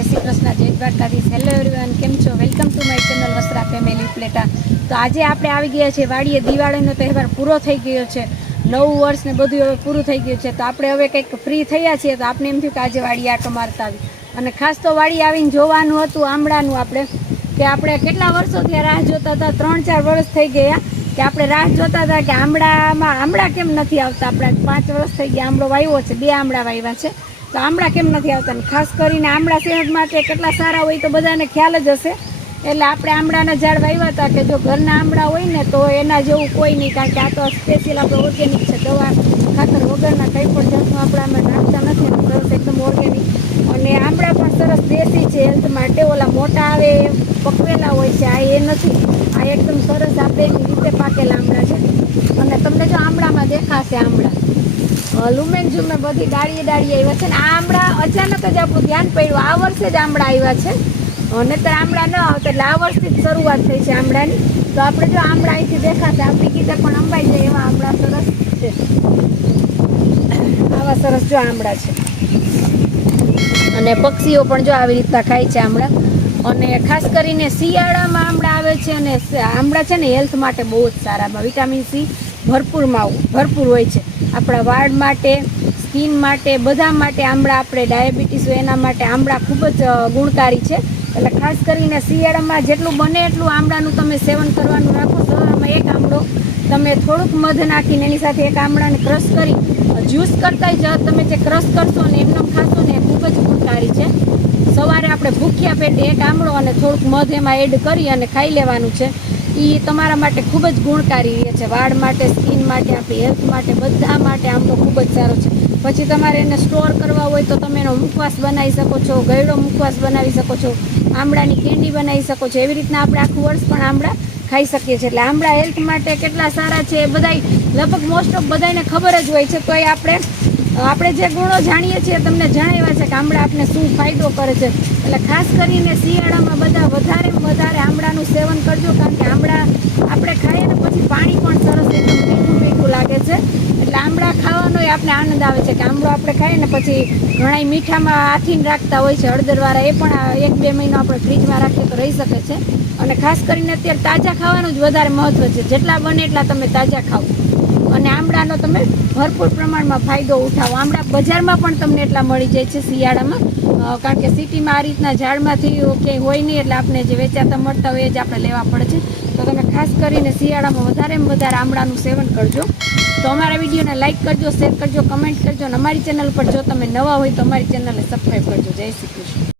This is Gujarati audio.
જય શ્રી કૃષ્ણ, જય દ્વારકાધીશ. હેલો એવરીવન કેમ છો? Welcome to my channel Vastra family પ્લેટા. તો આજે આપણે આવી ગયા છીએ વાડીએ. દિવાળીનો તહેવાર પૂરો થઈ ગયો છે. નવું વર્ષ ને બધું હવે પૂરું થઈ ગયું છે. તો આપણે હવે કંઈક ફ્રી થયા છીએ, તો આપણે એમ થયું કે આજે વાડી આટો મારતા આવી અને ખાસ તો વાડી આવીને જોવાનું હતું આંબળાનું આપણે, કે આપણે કેટલા વર્ષોથી રાહ જોતા હતા? ત્રણ ચાર વર્ષ થઈ ગયા કે આપણે રાહ જોતા હતા કે આંબળામાં આંબળા કેમ નથી આવતા? આપણે પાંચ વર્ષ થઈ ગયા આંબળો વાવ્યો છે. બે આંબળા વાવ્યા છે. તો આમળા કેમ નથી આવતા ને? ખાસ કરીને આમળા સેહત માટે કેટલા સારા હોય તો બધાને ખ્યાલ જ હશે. એટલે આપણે આમળાના ઝાડ વાવ્યા હતા કે જો ઘરના આમળા હોય ને તો એના જેવું કોઈ નહીં કારણ કે આ તો સ્પેશિયલ આપણે ઓર્ગેનિક છે. દવા ખાતર વગરના કંઈ પણ જાતનું આપણે અમે નાખતા નથી સરસ એકદમ ઓર્ગેનિક અને આમળા પણ સરસ દેશી છે હેલ્થ માટે. ઓલા મોટા આવે પકવેલા હોય છે આ એ નથી. આ એકદમ સરસ આપણે એની રીતે પાકેલા આમળા છે. અને તમને જો આમળામાં દેખાશે આંબળા અ, લુમેન ઝુમે બધી ડાળીએ ડાળીએ આવ્યા છે. ને આ આંબળા અચાનક જ આપણું ધ્યાન પડ્યું. આ વર્ષે જ આમળા આવ્યા છે. અને તો આમળા ન આવતા. એટલે આ વર્ષથી જ શરૂઆત થઈ છે આમળાની. તો આપણે જો આમળા અહીંથી દેખાતા આપણી ગીતા પણ અંબાઈ જાય એવા આમળા સરસ છે. આવા સરસ જો આમળા છે. અને પક્ષીઓ પણ જો આવી રીતના ખાય છે આમળા. અને ખાસ કરીને શિયાળામાં આમળા આવે છે અને આમળા છે ને હેલ્થ માટે બહુ જ સારા. એમાં વિટામિન સી ભરપૂરમાં, ભરપૂર હોય છે. આપણા વાળ માટે, સ્કિન માટે, બધા માટે આમળા આપણે ડાયાબિટીસ હોય એના માટે આમળા ખૂબ જ ગુણકારી છે. એટલે ખાસ કરીને શિયાળામાં જેટલું બને એટલું આમળાનું તમે સેવન કરવાનું રાખો. સવારમાં એક આમળો તમે થોડુંક મધ નાખીને એની સાથે એક આમળાને ક્રશ કરી, જ્યુસ કરતા જ તમે જે ક્રશ કરશો ને એમનો ખાશો ને ખૂબ જ ગુણકારી છે. સવારે આપણે ભૂખ્યા પેટે એક આમળો અને થોડુંક મધ એમાં એડ કરી અને ખાઈ લેવાનું છે. એ તમારા માટે ખૂબ જ ગુણકારી રહે છે. વાળ માટે, સ્કિન માટે, આપણી હેલ્થ માટે, બધા માટે આમ તો ખૂબ જ સારો છે. પછી તમારે એને સ્ટોર કરવા હોય તો તમે એનો મુખવાસ બનાવી શકો છો ગયડો મુખવાસ બનાવી શકો છો, આમળાની કેન્ડી બનાવી શકો છો. એવી રીતના આપણે આખું વર્ષ પણ આમળા ખાઈ શકીએ છીએ. એટલે આમળા હેલ્થ માટે કેટલા સારા છે એ બધાય લગભગ મોસ્ટ ઓફ બધાને ખબર જ હોય છે. તો એ આપણે આપણે જે ગુણો જાણીએ છીએ તમને જણાવ્યા છે કે આમળા આપણે શું ફાયદો કરે છે. એટલે ખાસ કરીને શિયાળામાં બધા વધારે વધારે આમળાનું સેવન કરજો કારણ કે આમળા આપણે ખાઈએ ને પછી પાણી પણ સરસ એકદમ મીઠું મીઠું લાગે છે. એટલે આમળા ખાવાનો આપણે આનંદ આવે છે કે આમળો આપણે ખાઈએ ને પછી ઘણા મીઠામાં આથીને રાખતા હોય છે. હળદરવાળા એ પણ એક બે મહિનો આપણે ફ્રીજમાં રાખીએ તો રહી શકે છે. અને ખાસ કરીને અત્યારે તાજા ખાવાનું જ વધારે મહત્વ છે. જેટલા બને એટલા તમે તાજા ખાઓ. અને આમળાનો તમે ભરપૂર પ્રમાણમાં ફાયદો ઉઠાવો. આમળા બજારમાં પણ તમને એટલા મળી જાય છે શિયાળામાં. કારણ કે સિટીમાં આ રીતના ઝાડમાંથી ક્યાંય હોય નહીં એટલે આપણે જે વેચાતા મળતા હોય એ જ આપણે લેવા પડે છે. તો તમે ખાસ કરીને શિયાળામાં વધારેમાં વધારે આમળાનું સેવન કરજો. તો અમારા વિડીયોને લાઇક કરજો, શેર કરજો, કમેન્ટ કરજો અને અમારી ચેનલ પર જો તમે નવા હોય તો અમારી ચેનલને સબસ્ક્રાઈબ કરજો. જય શ્રી કૃષ્ણ.